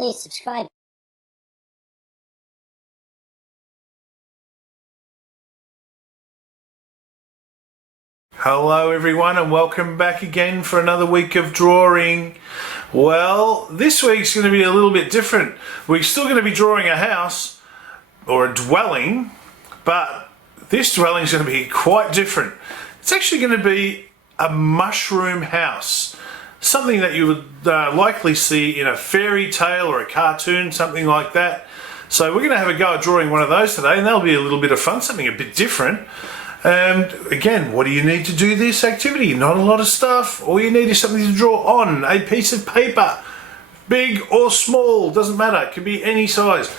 please subscribe. Hello everyone and welcome back again for another week of drawing. Well, this week's going to be a little bit different. We're still going to be drawing a house or a dwelling, but this dwelling is going to be quite different. It's actually going to be a mushroom house. Something that you would likely see in a fairy tale or a cartoon, something like that. So we're going to have a go at drawing one of those today, and that'll be a little bit of fun, something a bit different. And again, what do you need to do this activity? Not a lot of stuff. All you need is something to draw on, a piece of paper. Big or small, doesn't matter, it can be any size.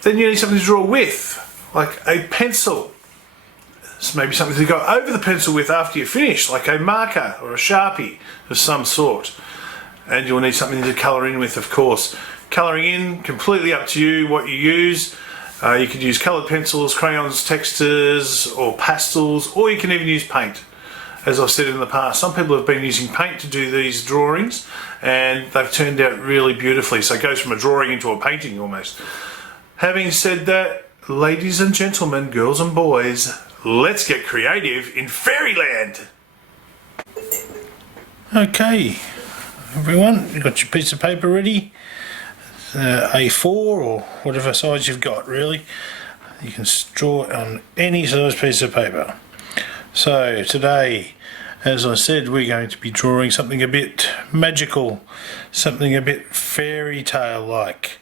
Then you need something to draw with, like a pencil. So maybe something to go over the pencil with after you finish, like a marker or a Sharpie of some sort. And you'll need something to colour in with, of course. Colouring in, completely up to you what you use. You could use coloured pencils, crayons, textures, or pastels, or you can even use paint. As I've said in the past, some people have been using paint to do these drawings, and they've turned out really beautifully. So it goes from a drawing into a painting almost. Having said that, ladies and gentlemen, girls and boys, let's get creative in fairyland. Okay, everyone, you got your piece of paper ready? A4 or whatever size you've got, really. You can draw on any size piece of paper. So today, as I said, we're going to be drawing something a bit magical, something a bit fairy tale like,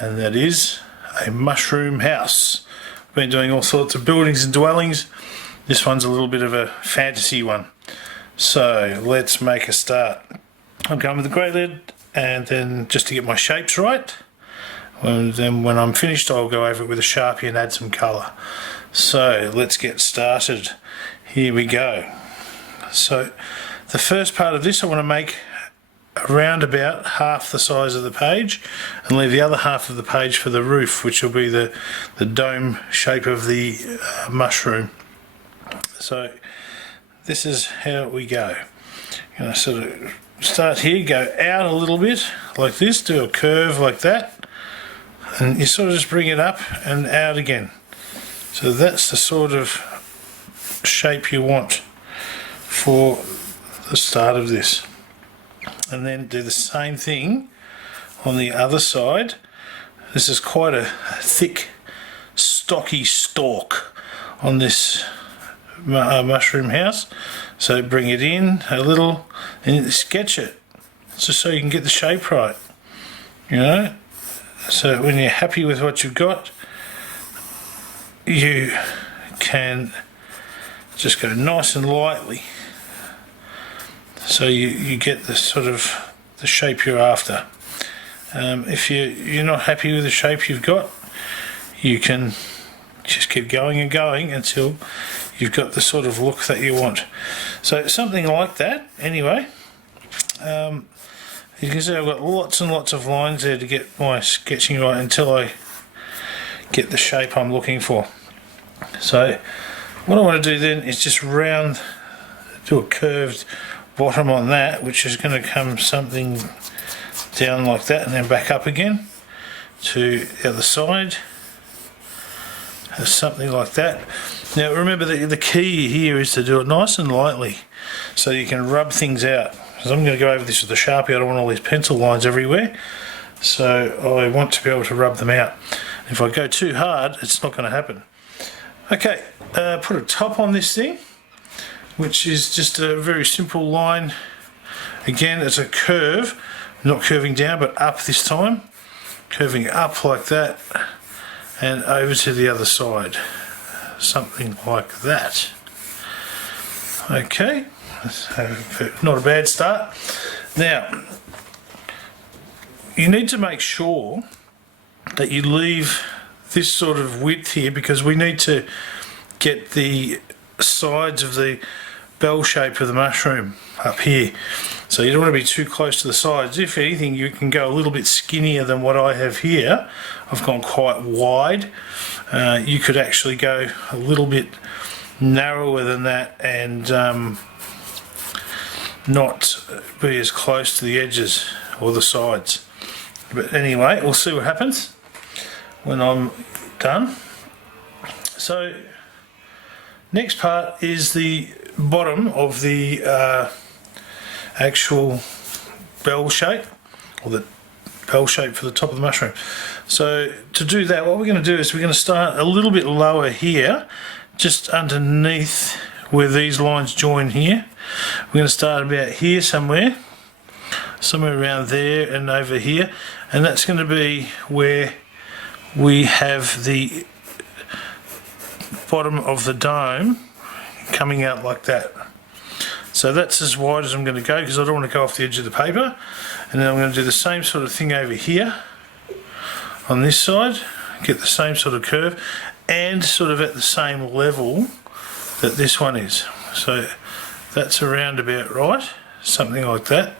and that is a mushroom house. We've been doing all sorts of buildings and dwellings. This one's a little bit of a fantasy one. So let's make a start. I'm going with the grey lead, and then just to get my shapes right, and then when I'm finished I'll go over it with a Sharpie and add some colour. So let's get started. Here we go. So the first part of this I want to make around about half the size of the page and leave the other half of the page for the roof, which will be the dome shape of the mushroom. So this is how we go. I'm going to sort of start here, go out a little bit like this, do a curve like that, and you sort of just bring it up and out again. So that's the sort of shape you want for the start of this. And then do the same thing on the other side. This is quite a thick, stocky stalk on this mushroom house. So bring it in a little and sketch it, just so you can get the shape right, you know. So when you're happy with what you've got, you can just go nice and lightly, so you get the sort of the shape you're after. If you're not happy with the shape you've got, you can just keep going and going until you've got the sort of look that you want. So something like that anyway. You can see I've got lots and lots of lines there to get my sketching right until I get the shape I'm looking for. So what I want to do then is just do a curved bottom on that, which is going to come something down like that and then back up again to the other side. Something like that. Now remember that the key here is to do it nice and lightly, so you can rub things out. Because I'm going to go over this with a Sharpie, I don't want all these pencil lines everywhere, so I want to be able to rub them out. If I go too hard, it's not going to happen. Okay, put a top on this thing, which is just a very simple line. Again, it's a curve, not curving down but up this time, curving up like that and over to the other side, something like that. Okay, not a bad start. Now you need to make sure that you leave this sort of width here, because we need to get the sides of the bell shape of the mushroom up here. So you don't want to be too close to the sides. If anything, you can go a little bit skinnier than what I have here. I've gone quite wide. You could actually go a little bit narrower than that and not be as close to the edges or the sides. But anyway, we'll see what happens when I'm done. So next part is the bottom of the actual bell shape, or the bell shape for the top of the mushroom. So to do that, what we're going to do is we're going to start a little bit lower here, just underneath where these lines join here. We're going to start about here somewhere around there and over here, and that's going to be where we have the bottom of the dome coming out like that. So that's as wide as I'm going to go, because I don't want to go off the edge of the paper. And then I'm going to do the same sort of thing over here on this side, get the same sort of curve, and sort of at the same level that this one is. So that's around about right, something like that.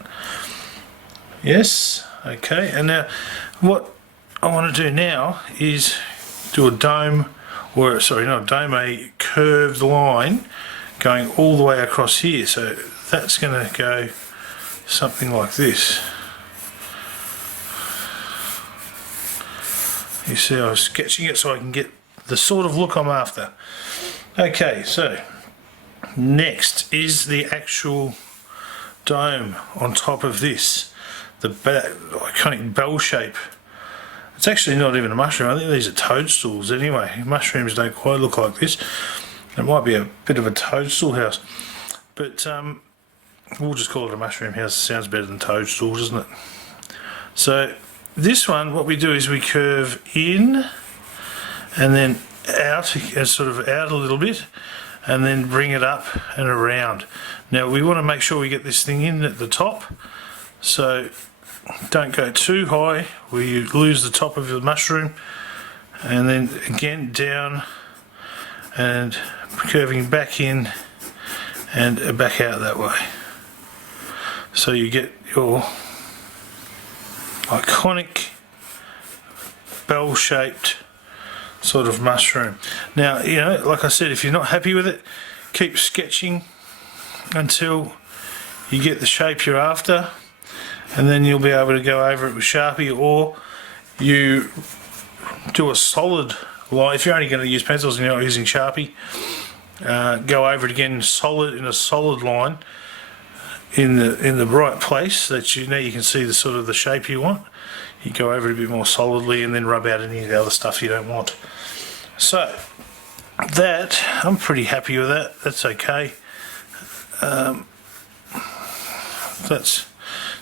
Yes, okay. And now what I want to do now is do a dome, or sorry, not a dome, a curved line going all the way across here. So that's going to go something like this. You see, I was sketching it so I can get the sort of look I'm after. Okay, so next is the actual dome on top of this, the iconic bell shape. It's actually not even a mushroom. I think these are toadstools anyway. Mushrooms don't quite look like this. It might be a bit of a toadstool house, but we'll just call it a mushroom house. It sounds better than toadstool, doesn't it? So this one, what we do is we curve in and then out, sort of out a little bit, and then bring it up and around. Now we want to make sure we get this thing in at the top, so don't go too high where you lose the top of the mushroom, and then again down and curving back in and back out that way. So you get your iconic bell-shaped sort of mushroom. Now, you know, like I said, if you're not happy with it, keep sketching until you get the shape you're after, and then you'll be able to go over it with Sharpie, or you do a solid line. If you're only going to use pencils and you're not using Sharpie, go over it again solid, in a solid line in the right place, that you know you can see the sort of the shape you want. You go over it a bit more solidly and then rub out any of the other stuff you don't want. So that, I'm pretty happy with that. That's okay. That's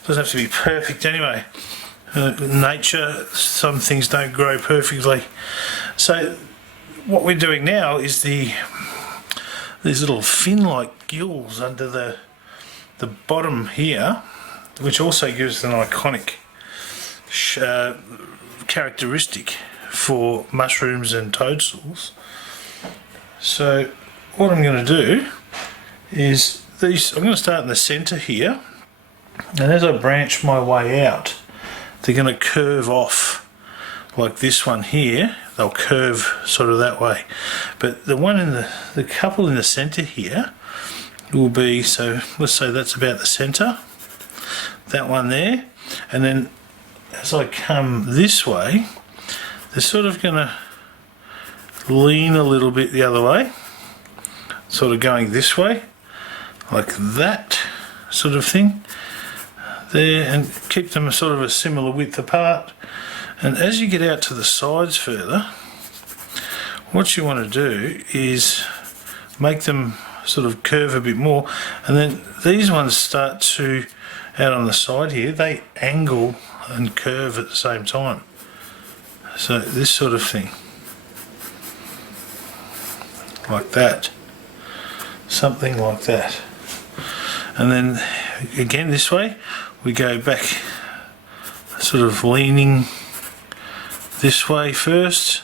doesn't have to be perfect anyway. Nature, some things don't grow perfectly. So what we're doing now is these little fin-like gills under the bottom here, which also gives an iconic characteristic for mushrooms and toadstools. So what I'm going to do is these, I'm going to start in the centre here, and as I branch my way out, they're going to curve off like this one here. They'll curve sort of that way, but the one in the couple in the centre here will be, so let's say that's about the centre, that one there, and then as I come this way, they're sort of going to lean a little bit the other way, sort of going this way, like that sort of thing there, and keep them sort of a similar width apart. And as you get out to the sides further, what you want to do is make them sort of curve a bit more, and then these ones start to, out on the side here, they angle and curve at the same time. So this sort of thing, like that, something like that. And then again this way, we go back, sort of leaning this way first,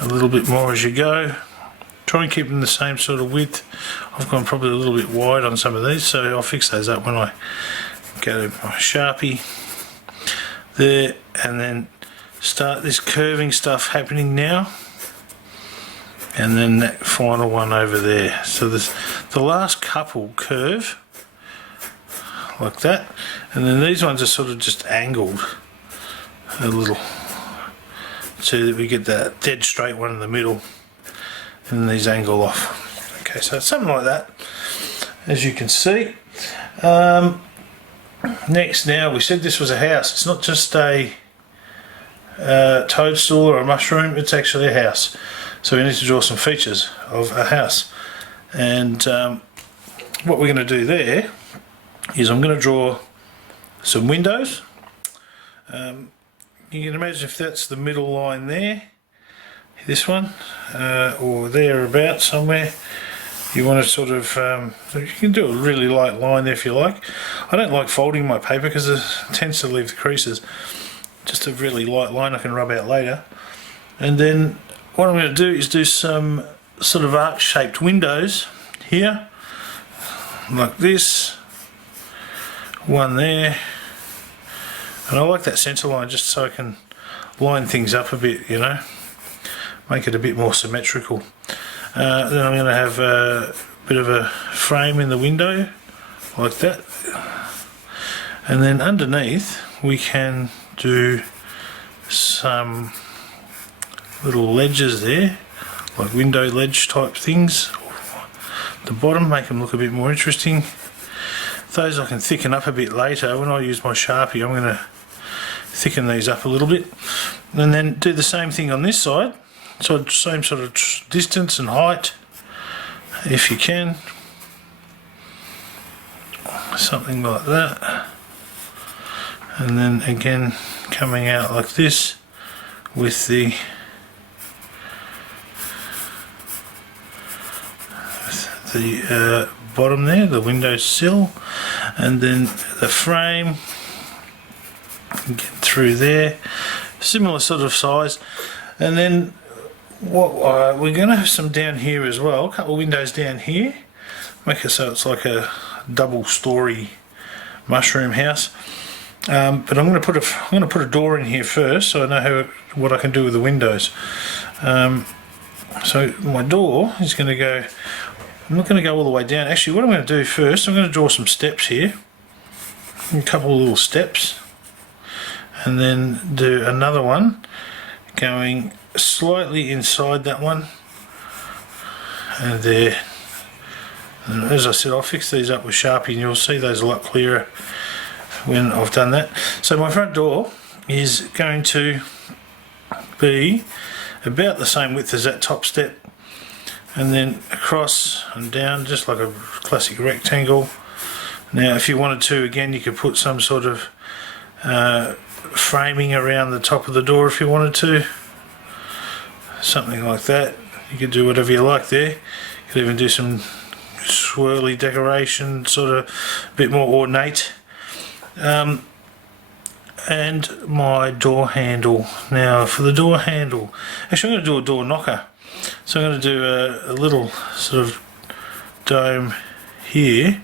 a little bit more as you go. Try and keep them the same sort of width. I've gone probably a little bit wide on some of these, so I'll fix those up when I go to my Sharpie there, and then start this curving stuff happening now, and then that final one over there. So this, the last couple curve like that, and then these ones are sort of just angled a little, so that we get that dead straight one in the middle, and these angle off. Okay, so it's something like that, as you can see. Next, now we said this was a house. It's not just a toadstool or a mushroom, it's actually a house. So we need to draw some features of a house. And what we're going to do there is I'm going to draw some windows. You can imagine if that's the middle line there, this one, or thereabouts somewhere. You want to sort of, you can do a really light line there if you like. I don't like folding my paper because it tends to leave the creases. Just a really light line I can rub out later. And then what I'm going to do is do some sort of arc-shaped windows here, like this, one there. And I like that centre line just so I can line things up a bit, you know, make it a bit more symmetrical. Then I'm going to have a bit of a frame in the window, like that. And then underneath we can do some little ledges there, like window ledge type things. The bottom, make them look a bit more interesting. Those I can thicken up a bit later. When I use my Sharpie, I'm going to thicken these up a little bit. And then do the same thing on this side. So same sort of distance and height, if you can. Something like that. And then again coming out like this with the bottom there, the window sill, and then the frame, get through there, similar sort of size. And then what we're going to have some down here as well, a couple of windows down here, make it so it's like a double story mushroom house. But I'm going to put a door in here first, so I know what I can do with the windows. So my door is going to go. I'm not going to go all the way down. Actually, what I'm going to do first, I'm going to draw some steps here, a couple of little steps, and then do another one going slightly inside that one, and there. And as I said, I'll fix these up with Sharpie, and you'll see those a lot clearer when I've done that. So my front door is going to be about the same width as that top step, and then across and down just like a classic rectangle. Now if you wanted to, again, you could put some sort of framing around the top of the door if you wanted to, something like that. You could do whatever you like there. You could even do some swirly decoration, sort of a bit more ornate. And my door handle. Now for the door handle, actually I'm going to do a door knocker. So I'm going to do a little sort of dome here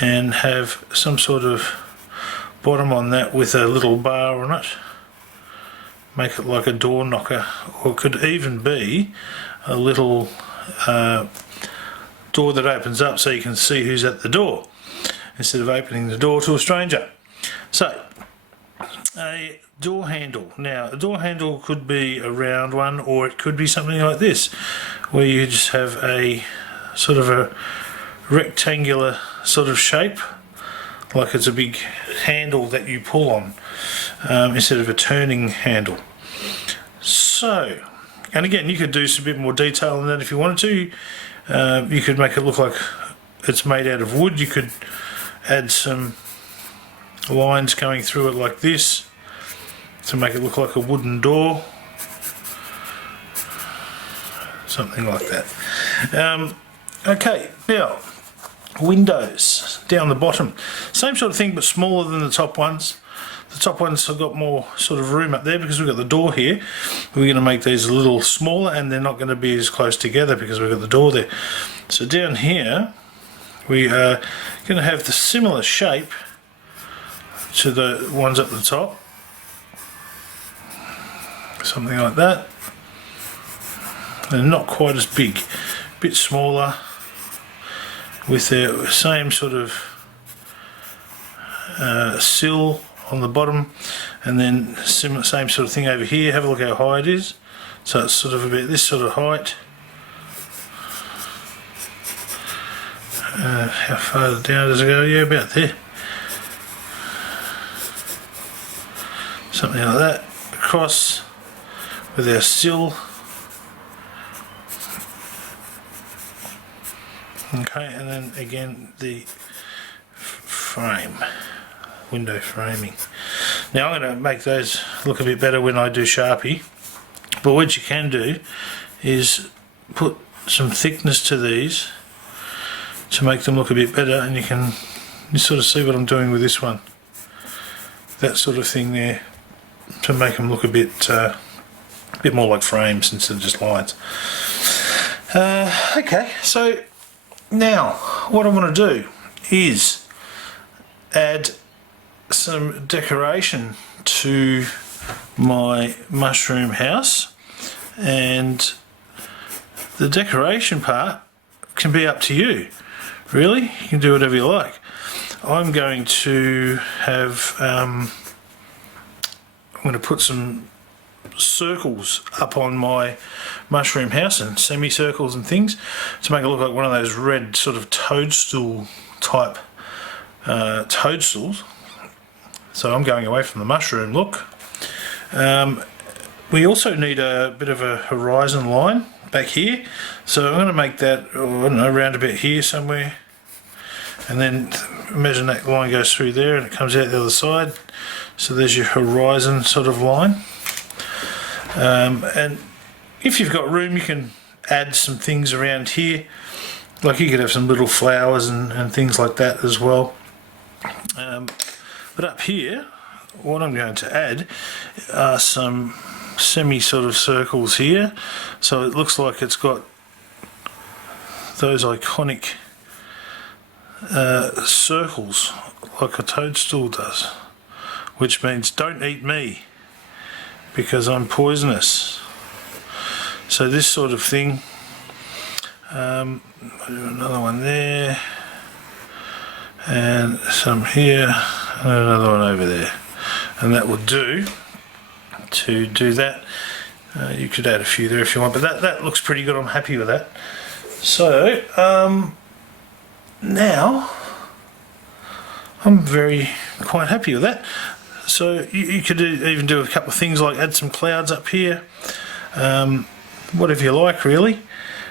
and have some sort of bottom on that with a little bar on it. Make it like a door knocker, or it could even be a little door that opens up so you can see who's at the door, instead of opening the door to a stranger. So, a door handle. Now, a door handle could be a round one, or it could be something like this, where you just have a sort of a rectangular sort of shape, like it's a big handle that you pull on, instead of a turning handle. So, and again, you could do some bit more detail on that if you wanted to. You could make it look like it's made out of wood. You could add some lines going through it like this to make it look like a wooden door, something like that. Okay, now windows down the bottom, same sort of thing but smaller than the top ones. The top ones have got more sort of room up there because we've got the door here. We're going to make these a little smaller, and they're not going to be as close together because we've got the door there. So down here we are going to have the similar shape to the ones at the top, something like that, and not quite as big, a bit smaller, with the same sort of sill on the bottom, and then same sort of thing over here. Have a look how high it is. So it's sort of about this sort of height. How far down does it go? Yeah, about there. Something like that. Across with our sill. Okay, and then again the frame, window framing. Now I'm going to make those look a bit better when I do Sharpie, but what you can do is put some thickness to these to make them look a bit better, and you sort of see what I'm doing with this one. That sort of thing there, to make them look a bit more like frames instead of just lines. Okay, so now what I want to do is add some decoration to my mushroom house, and the decoration part can be up to you. Really, you can do whatever you like. I'm going to have I'm going to put some circles up on my mushroom house, and semicircles and things, to make it look like one of those red sort of toadstool type toadstools. So I'm going away from the mushroom look. We also need a bit of a horizon line back here, so I'm going to make that, I don't know, around about here somewhere, and then imagine that line goes through there and it comes out the other side. So there's your horizon sort of line. And if you've got room, you can add some things around here, like you could have some little flowers and things like that as well. But up here, what I'm going to add are some semi sort of circles here, so it looks like it's got those iconic circles like a toadstool does, which means don't eat me because I'm poisonous. So this sort of thing. I'll do another one there, and some here, and another one over there, and that will do to do that. You could add a few there if you want, but that looks pretty good. I'm happy with that. So now I'm quite happy with that. So you could even do a couple of things like add some clouds up here, whatever you like really.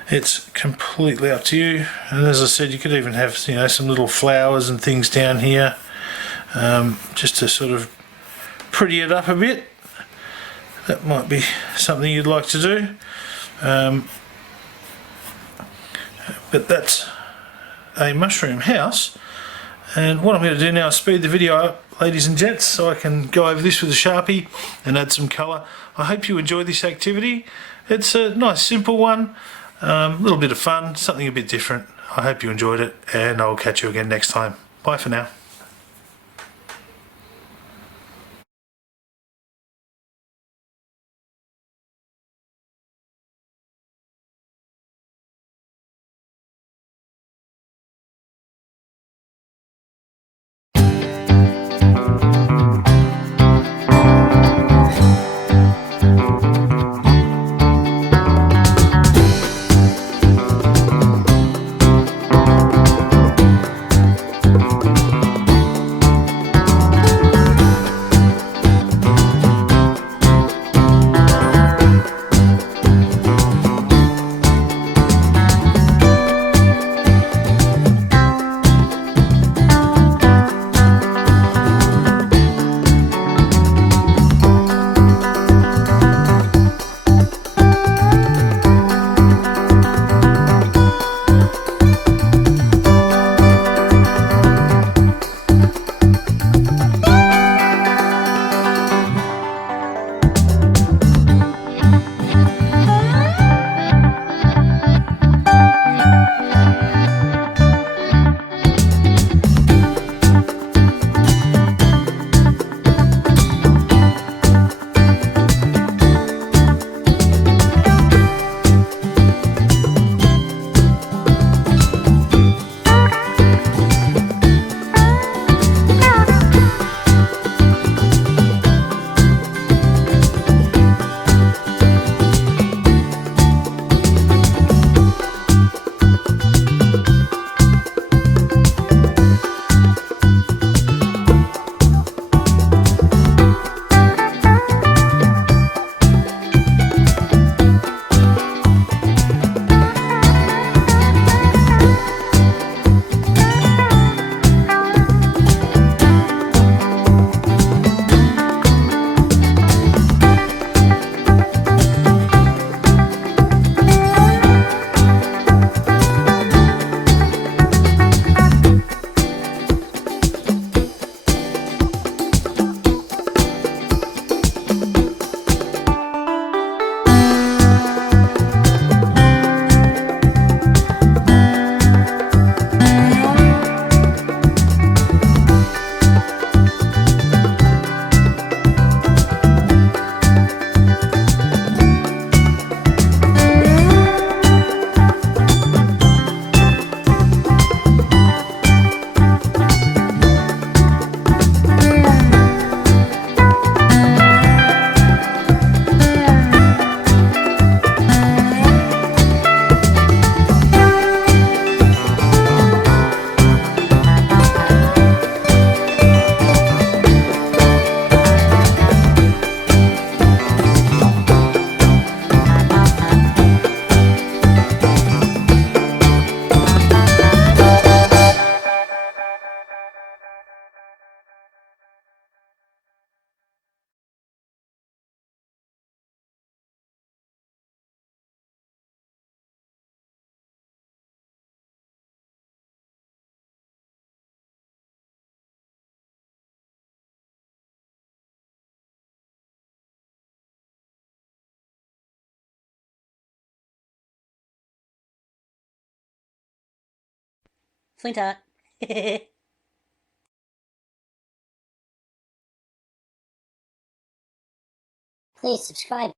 It's completely up to you. And as I said, you could even have, you know, some little flowers and things down here, just to sort of pretty it up a bit. That might be something you'd like to do. But that's a mushroom house, and what I'm going to do now is speed the video up, ladies and gents, so I can go over this with a Sharpie and add some colour. I hope you enjoy this activity. It's a nice simple one, a little bit of fun, something a bit different. I hope you enjoyed it, and I'll catch you again next time. Bye for now. Flint art. Please subscribe.